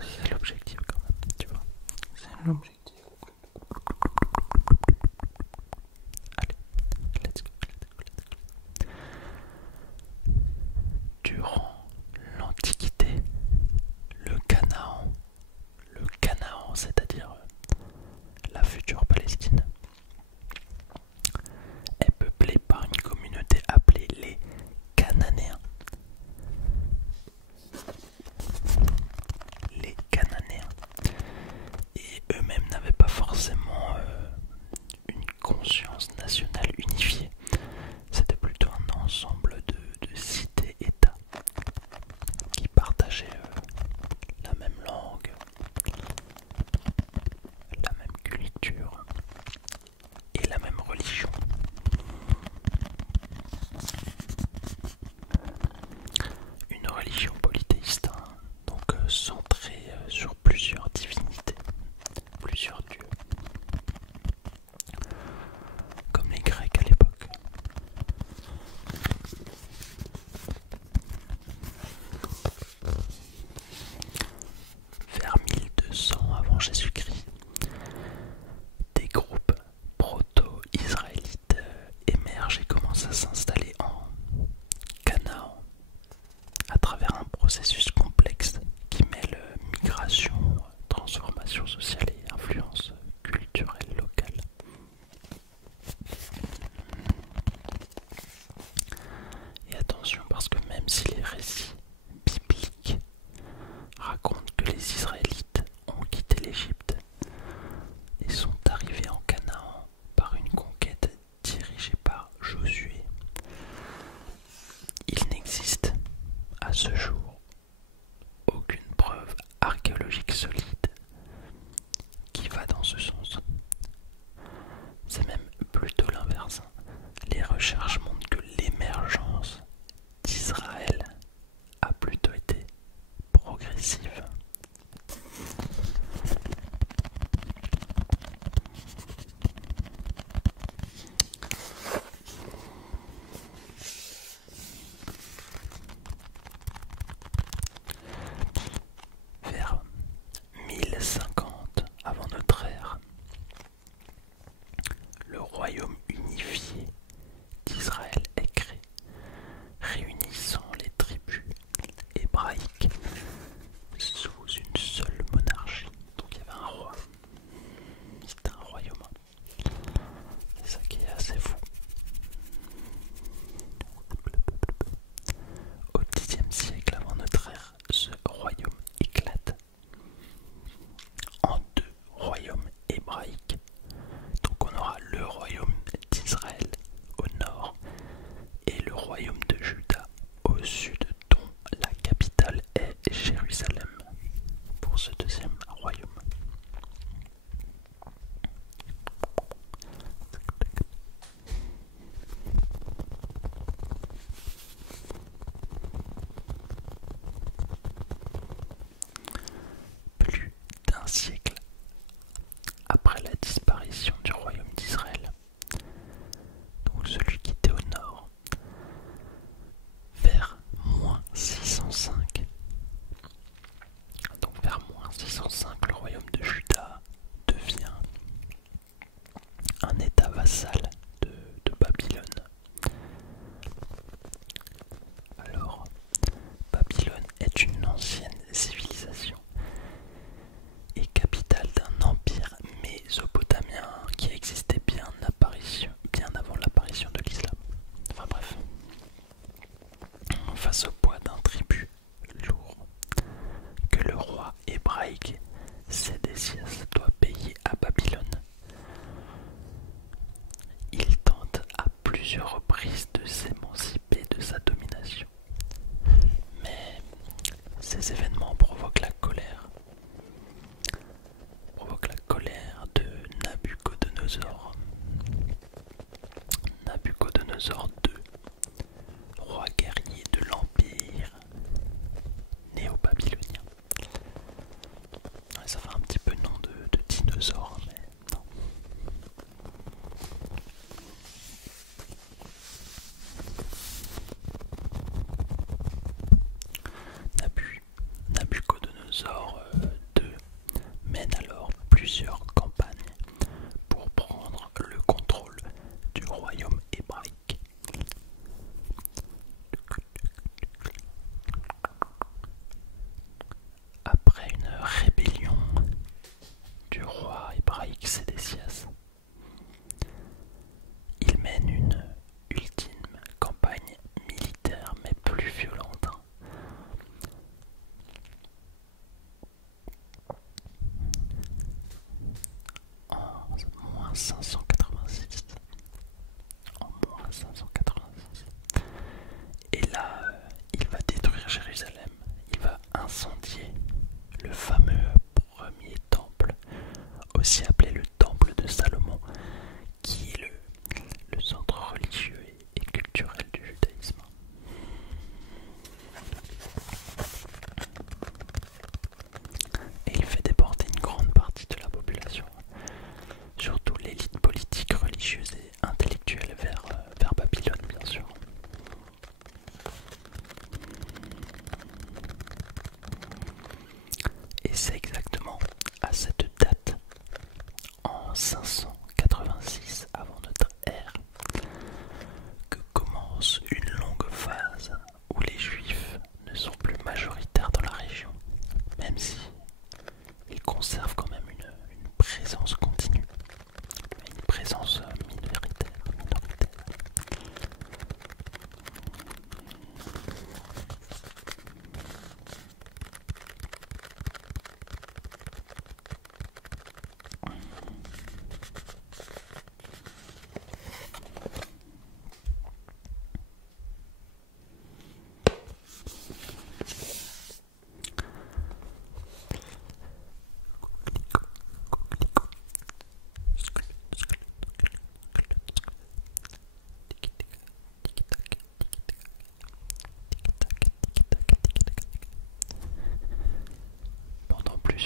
C'est l'objectif quand même, tu vois. C'est l'objectif. Allez, let's go, let's go, let's go. Durant l'Antiquité, le Canaan, c'est-à-dire la future Palestine, est peuplée par une communauté appelée les Cananéens. Les Cananéens. Et eux-mêmes n'avaient pas forcément une conscience nationale unifiée. C'était plutôt un ensemble de cités-États qui partageaient la même langue, la même culture et la même religion. Une religion polythéiste, hein, donc centrée sur plusieurs divinités, plusieurs dieux, comme les Grecs à l'époque. Vers 1200 avant Jésus-Christ, des groupes proto-israélites émergent et commencent à s'installer en Canaan à travers un processus complexe qui mêle migration, transformation sociale et influence culturelle locale. Et attention, parce que même si les récits bibliques racontent que les Israélites ont quitté l'Égypte et sont arrivés en Canaan par une conquête dirigée par Josué, il n'existe à ce jour aucune preuve archéologique solide qui va dans ce sens. C'est même plutôt l'inverse. Les recherches montrent que l'émergence d'Israël a plutôt été progressive. Vers 1050 avant notre ère, le royaume unifié d'Israël est créé, réunissant les tribus hébraïques sous une seule monarchie. Donc il y avait un roi, c'était un royaume. C'est ça qui est assez fou. Au Xe siècle avant notre ère, ce royaume éclate en deux royaumes hébraïques. Donc on aura le royaume d'Israël au nord et le royaume de Juda au sud, dont la capitale est Jérusalem pour ce deuxième royaume. Plus d'un siècle après la disparition du royaume d'Israël, donc celui qui était au nord, vers moins 605. Donc vers moins 605, le royaume de Juda devient un état vassal de Babylone. Alors, Babylone est une ancienne civilisation et capitale d'un empire mésopotamien qui existait bien avant l'apparition de l'islam. Enfin bref, face au poids d'un tribut lourd que le roi hébraïque Sédécias doit payer à Babylone, il tente à plusieurs reprises de s'émanciper de sa domination. Mais ces événements provoquent la colère de Nabuchodonosor. Nabuchodonosor II, roi guerrier de l'Empire néo-babylonien. Ça fait un petit peu nom de dinosaure, mais non. Nabuchodonosor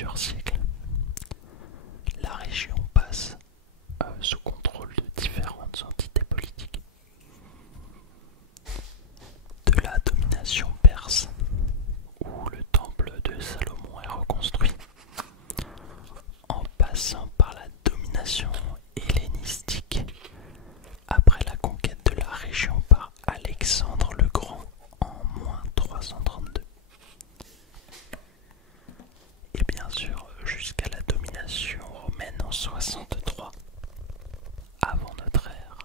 plusieurs siècles, la région passe sous contrôle de différentes entités politiques. De la domination perse, où le temple de Salomon est reconstruit, en passant par la domination hellénistique après la conquête de la région par Alexandre le Grand en -332. Et bien sûr jusqu'à la domination romaine en 63 avant notre ère.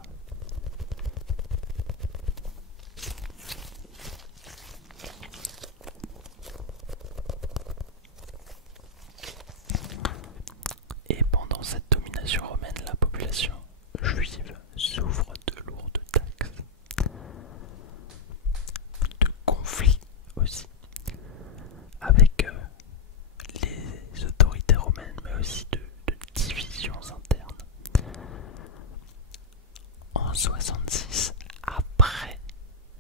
Et pendant cette domination romaine, la population juive souffre de lourdes taxes, de conflits aussi, avec les autorités romaines, mais aussi de divisions internes. En 66 après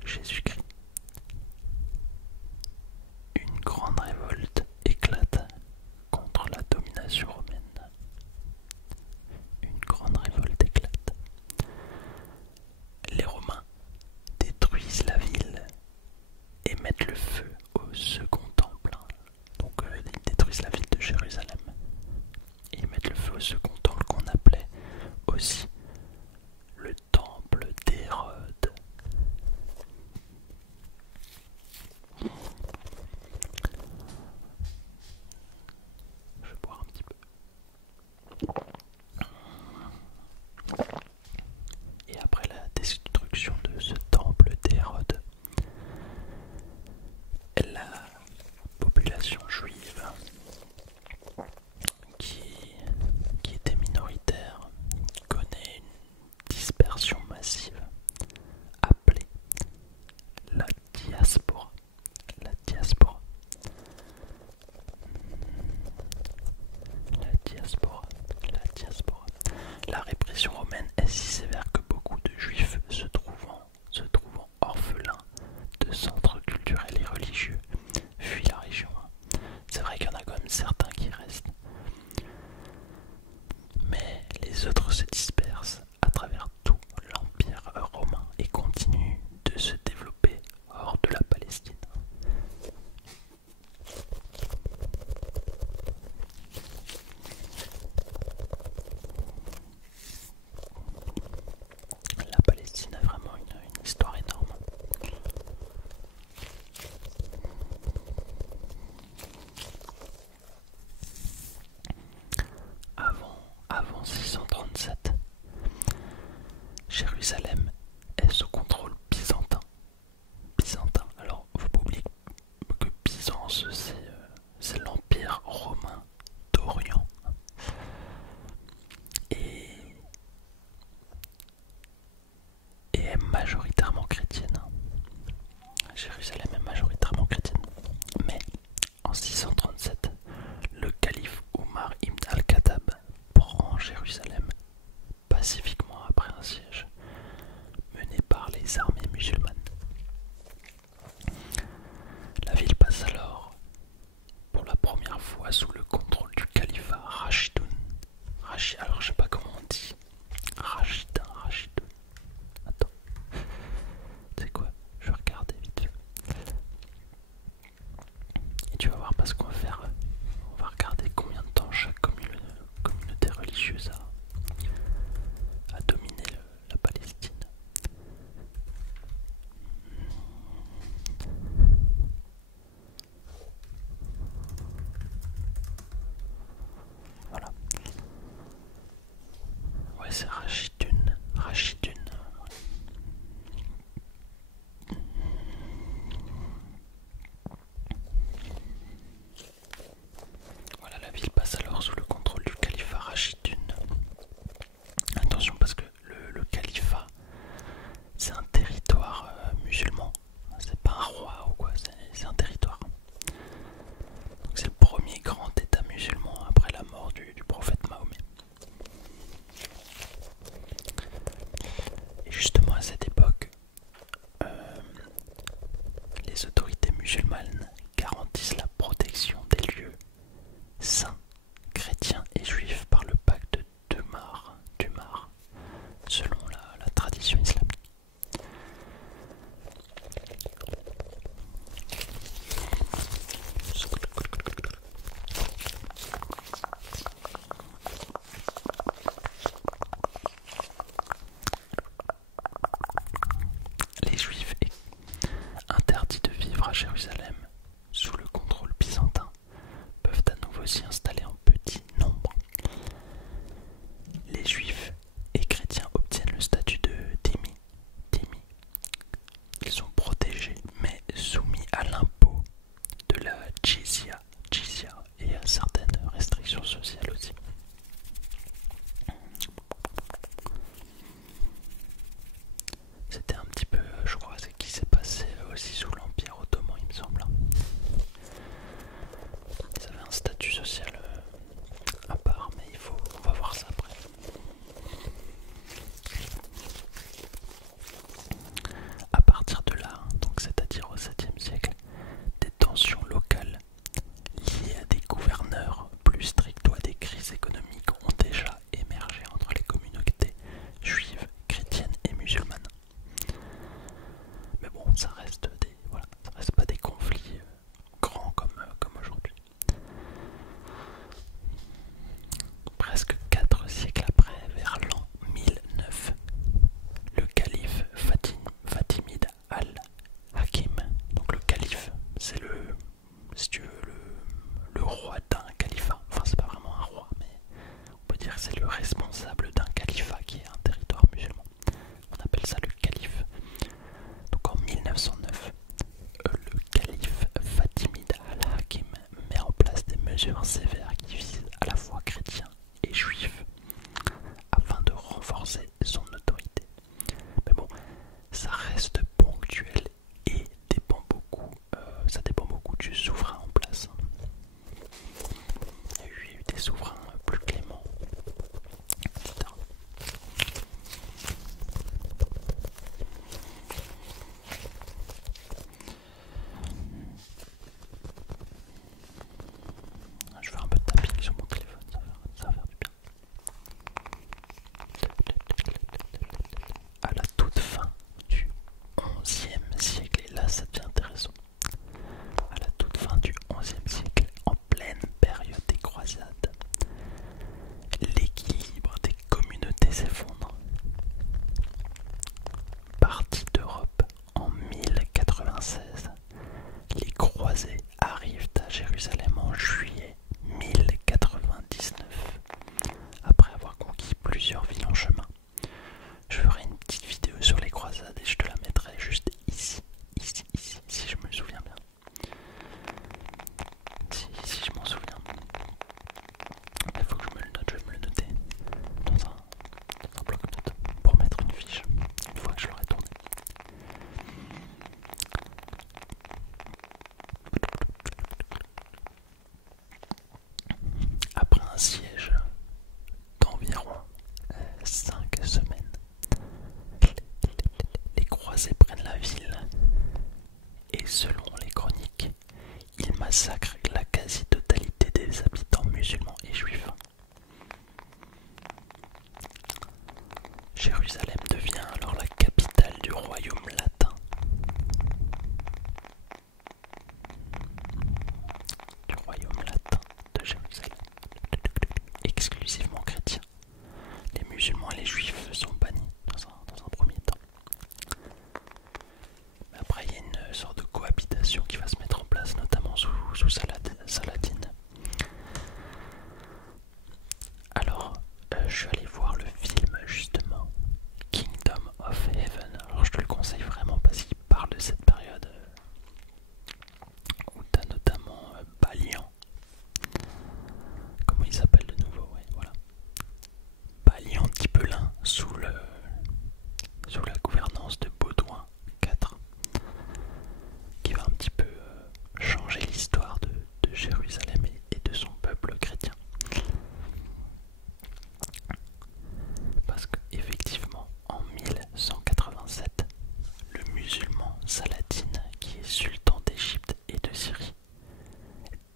Jésus-Christ, une grande révolte éclate contre la domination romaine. Une grande révolte éclate. Les Romains détruisent la ville et mettent le feu au second temple. Donc ils détruisent la ville de Jérusalem et ils mettent le feu au second temple qu'on appelait aussi le temple d'Hérode. Je vais boire un petit peu. Et après la destruction de ce temple d'Hérode, la population juive qui était minoritaire connaît une dispersion massive appelée la diaspora. La diaspora. La diaspora. La diaspora. La répression romaine est si sévère que beaucoup de juifs se trouvant orphelins de centres culturels et religieux fuient la région. C'est vrai qu'il y en a quand même certains qui restent, mais les autres se dispersent à travers tout l'Empire romain et continuent de se développer hors de la Palestine. La Palestine a vraiment une histoire énorme. Avant 637, Jérusalem est sous contrôle byzantin. Alors, faut pas oublier que Byzance, c'est l'empire romain d'Orient. Et est majoritairement chrétienne. Jérusalem est majoritairement chrétienne. Mais en 637, le calife Omar ibn al-Khattab prend Jérusalem pacifiquement après un siège mené par les armées musulmanes. La ville passe alors pour la première fois sous le contrôle du califat Rachidoun. Alors je sais pas comment on dit. Rachidoun. Attends. C'est quoi? Je vais regarder vite fait. Et tu vas voir parce qu'on va faire. On va regarder combien de temps chaque communauté religieuse a dominé la Palestine. Voilà. Ouais, c'est Rachidoun. Voilà, la ville passe alors sous le contrôle du califat Rachidoun. Attention parce que le califat, c'est un territoire musulman. C'est pas un roi ou quoi, c'est un territoire. Donc c'est le premier grand état musulman après la mort du prophète Mahomet. mesures sévères qui visent à la fois chrétiens et juifs afin de renforcer son autorité. Mais bon, ça reste ponctuel et ça dépend beaucoup du souverain en place. Il y a eu des souverains plus cléments, etc. Je fais un peu de tapping sur mon téléphone, ça va faire du bien. À la toute fin du XIe siècle, et là ça devient intéressant, à la toute fin du XIe siècle, en pleine période des croisades, l'équilibre des communautés s'effondre. Partis d'Europe en 1096, les croisés arrivent à Jérusalem en juillet 1099, après avoir conquis plusieurs villes en chemin. Je ferai une petite vidéo sur les croisades et je te la mettrai juste ici, si je me souviens bien. Si je m'en souviens. Il faut que je me le note, je vais me le noter dans un bloc-notes pour mettre une fiche une fois que je l'aurai tourné. Après un siège d'environ 5 semaines, les croisés prennent la ville et selon les chroniques, ils massacrent la quasi-totalité des habitants musulmans et juifs. Jérusalem devient alors la capitale du royaume latin. Du royaume latin de Jérusalem, exclusivement chrétien. Les musulmans et les juifs sont bannis dans un premier temps. Mais après, il y a une sorte de cohabitation qui va se mettre en place, notamment sous Saladin. Alors, je suis allé voir le film justement Kingdom of Heaven. Alors, je te le conseille vraiment parce qu'il parle de cette période où tu as notamment Balian. Comment il s'appelle de nouveau? Ouais, voilà. Balian Tibelin sous la gouvernance de Baudouin IV, qui va un petit peu changer l'histoire de Jérusalem et de son peuple chrétien. Parce qu'effectivement, en 1187, le musulman Saladin, qui est sultan d'Égypte et de Syrie,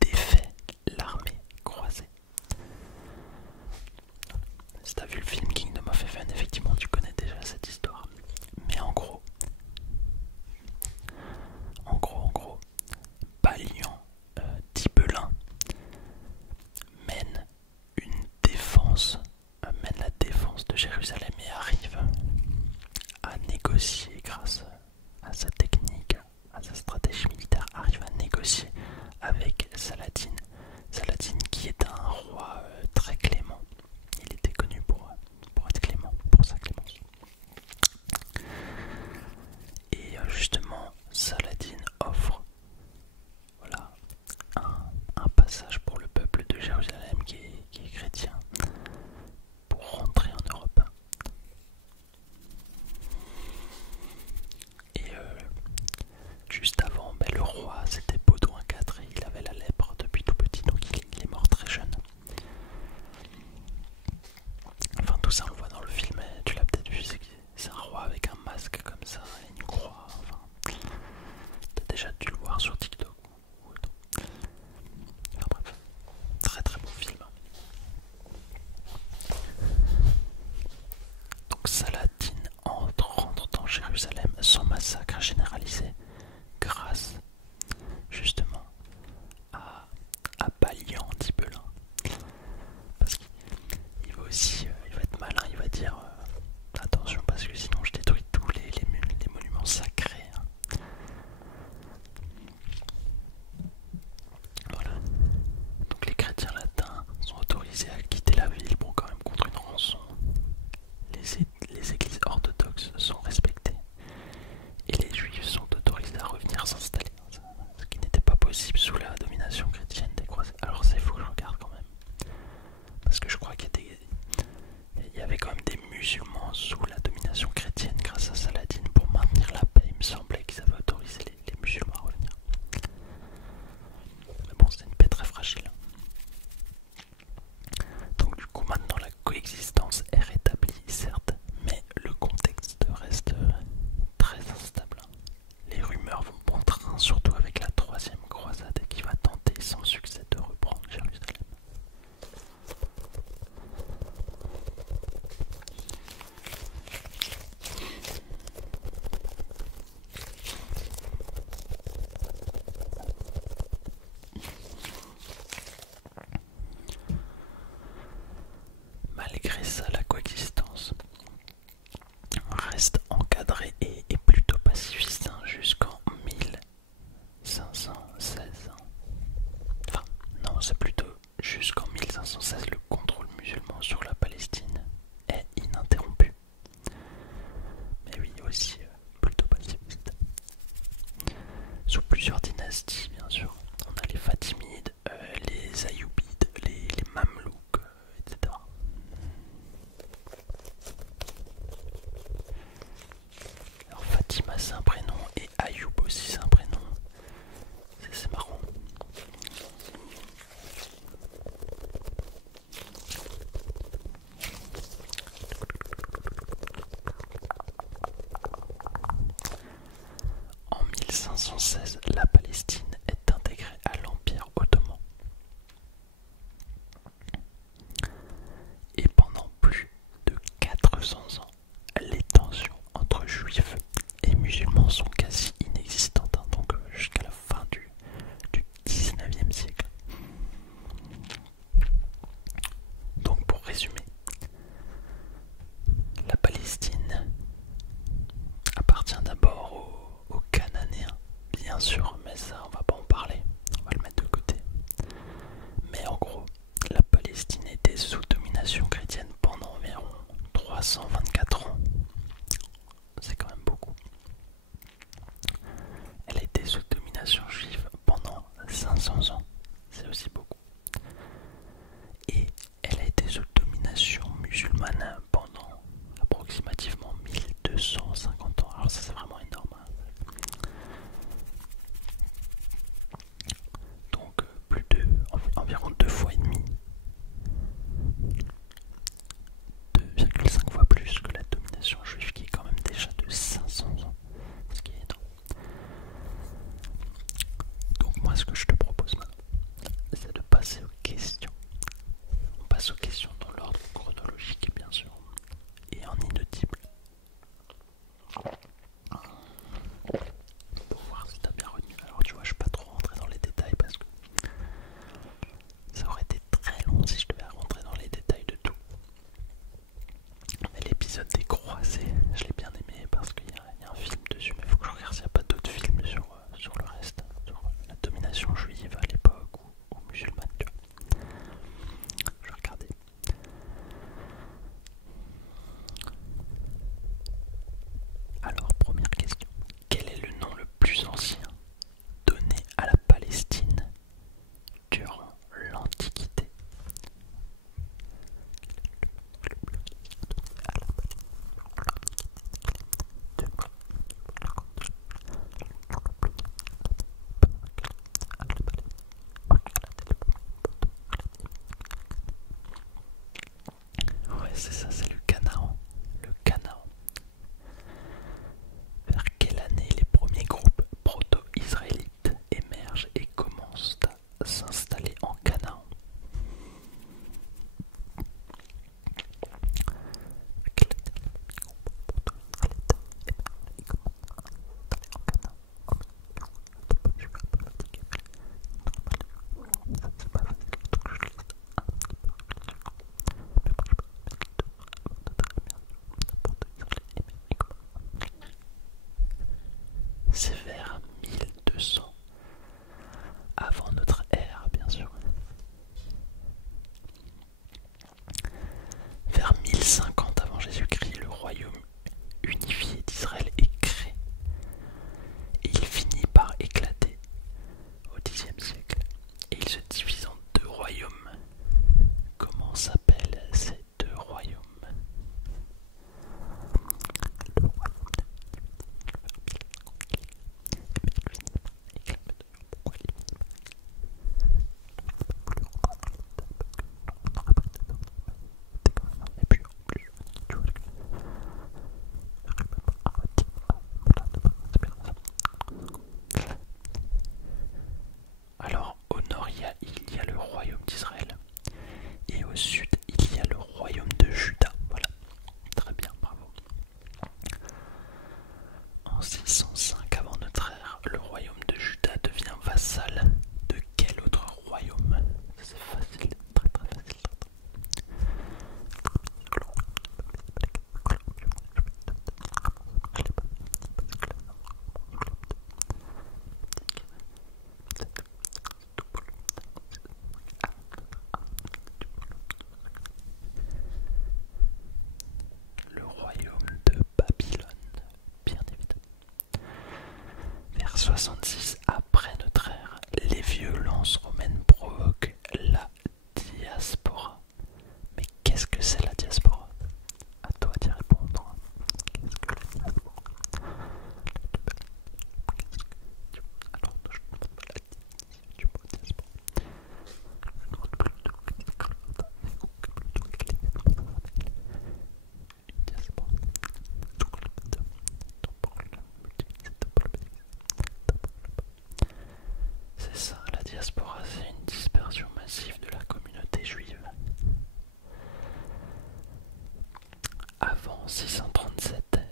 défait l'armée croisée. Si t'as vu le film Kingdom of Heaven, effectivement tu connais déjà cette histoire. Mais en gros, Balian Tibelin mène la défense de Jérusalem et arrive à négocier grâce à sa technique, à sa stratégie militaire, arrive à négocier avec Saladin. Saladin qui est un roi très clément. Il était connu pour être clément, pour sa clémence. Et justement, Saladin offre un passage pour le peuple de Jérusalem qui est chrétien pour rentrer en Europe. Et juste avant, le roi c'était Baudouin IV et il avait la lèpre depuis tout petit, donc il est mort très jeune. Enfin, tout ça on le voit dans le film, tu l'as peut-être vu, c'est un roi avec un masque comme ça et une croix. Enfin, t'as déjà dû le voir sur TikTok ou autre. Enfin bref, très très bon film. Donc Saladin rentre dans Jérusalem sans massacre généralisé grâce justement à Balian Tibelin. Parce qu'il va aussi, il va être malin, il va dire attention parce que sinon je détruis tous les monuments sacrés. Voilà. Donc les chrétiens latins sont autorisés à quitter la ville, bon quand même contre une rançon. Les églises orthodoxes sont respectées et les juifs sont autorisés aussi plutôt pacifiste. Sous plusieurs dynasties, bien sûr. On a les Fatimides, les Ayyoubides, les Mamelouks, etc. Alors Fatima c'est un prénom et Ayoub aussi c'est un prénom. C'est marrant. En 1516, la Palestine est intégrée à l'Empire ottoman. Et pendant plus de 400 ans, les tensions entre juifs et musulmans sont quasi inexistantes, hein, donc jusqu'à la fin du 19e siècle. Donc pour résumer, la Palestine appartient d'abord aux Cananéens, bien sûr, mais ça on va pas en parler, on va le mettre de côté. Mais en gros, la Palestine était sous domination chrétienne pendant environ 324 ans. C'est quand même beaucoup. Elle a été sous domination juive pendant 500 ans. C'est aussi beaucoup. Et elle a été sous domination musulmane pendant approximativement 1250 ans. Alors ça c'est vraiment énorme. Donc plus de environ 2 fois et demi. 2,5 fois plus que la domination juive qui est quand même déjà de 500 ans. Ce qui est énorme. Donc moi ce que je te propose maintenant, c'est de passer aux questions. On passe aux questions dans l'ordre chronologique bien sûr. Et en inaudible. Pour voir si t'as bien retenu. Alors tu vois, je ne vais pas trop rentrer dans les détails parce que ça aurait été très long si je devais rentrer dans les détails de tout. Mais l'épisode des croisés, je l'ai bien aimé parce qu'il y a un film dessus, mais il faut que je regarde s'il n'y a pas d'autres films sur le reste, sur la domination juive à l'époque ou musulmane. Tu vois. Je vais regarder. Alors, première question. Quel est le nom le plus ancien donné à la Palestine durant l'Antiquité? Ouais, c'est ça, c'est le Canaan. Le Canaan. Vers quelle année les premiers groupes proto-israélites émergent et commencent à s'installer en Canaan?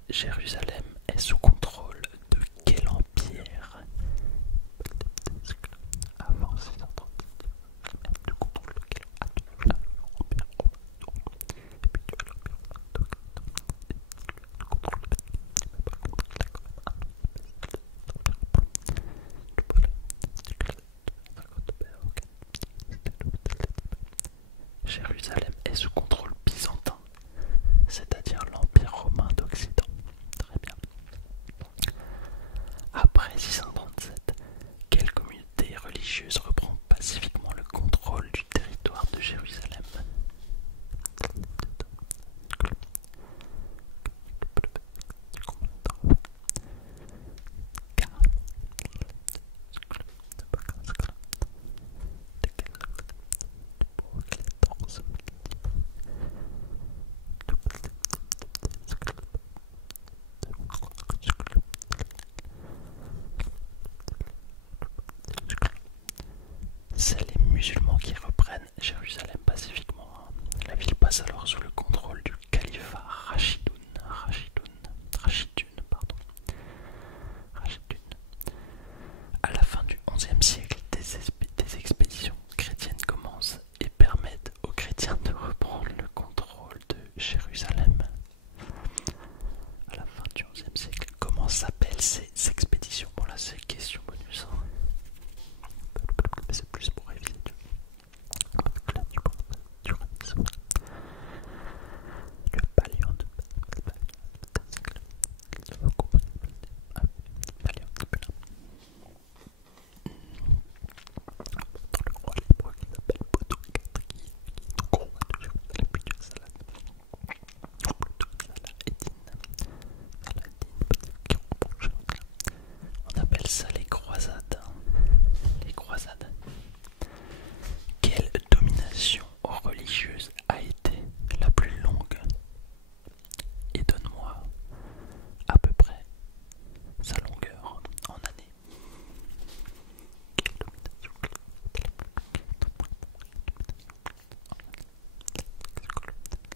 Jérusalem est sous contrôle de quel empire? Avant 637, du contrôle de quel empire? Empire romain. Et puis tu as l'empire romain. Le contrôle de mais par contre, il a quand même un Jérusalem est sous contrôle byzantin, c'est-à-dire l'Empire romain d'Occident. Très bien. Après 637, quelle communauté religieuse reprend pacifiquement le contrôle du territoire de Jérusalem? C'est les musulmans qui reprennent Jérusalem pacifiquement. La ville passe alors sous le contrôle du califat Rachidun. À la fin du XIe siècle, des expéditions chrétiennes commencent et permettent aux chrétiens de reprendre le contrôle de Jérusalem. À la fin du XIe siècle, comment s'appellent ces expéditions? Bon là c'est question bonus. Mais c'est plus pour éviter le Paléon de le roi lébreux qui s'appelle Bodo IV, qui est donc roi de Jérusalem, puis de Saladin, ou plutôt Saladin, qui reprend Jérusalem. On appelle ça les croisades. Les croisades. Quelle domination religieuse a été la plus longue? Et donne-moi à peu près sa longueur en années. Quelle domination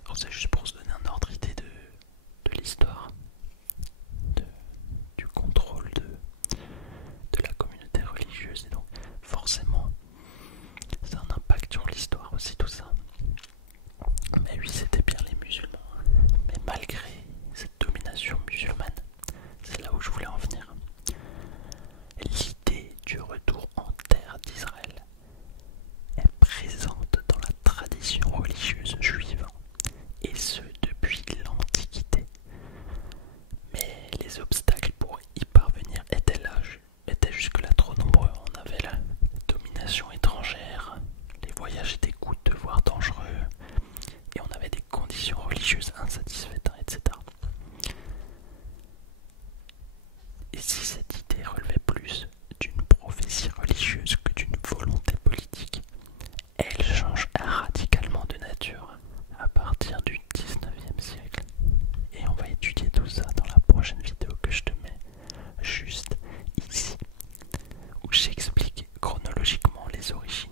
alors c'est juste pour se donner un ordre d'idée de l'histoire, du contrôle de la communauté religieuse, et donc forcément ça a un impact sur l'histoire aussi tout ça. Mais oui, c'était bien les musulmans. Mais malgré cette domination musulmane, c'est là où je voulais en venir. L'idée du retour en terre d'Israël est présente dans la tradition religieuse juive, et ce depuis l'Antiquité. Mais les obstacles pour y parvenir étaient jusque-là trop nombreux. On avait la domination étrangère, les voyages étaient coûteux voire dangereux, et on avait des conditions religieuses insatisfaites, etc. Et si cette idée relevait plus d'une prophétie religieuse que d'une volonté politique, elle change radicalement de nature à partir du 19e siècle. Et on va étudier tout ça dans la prochaine vidéo que je te mets juste ici, où j'explique chronologiquement les origines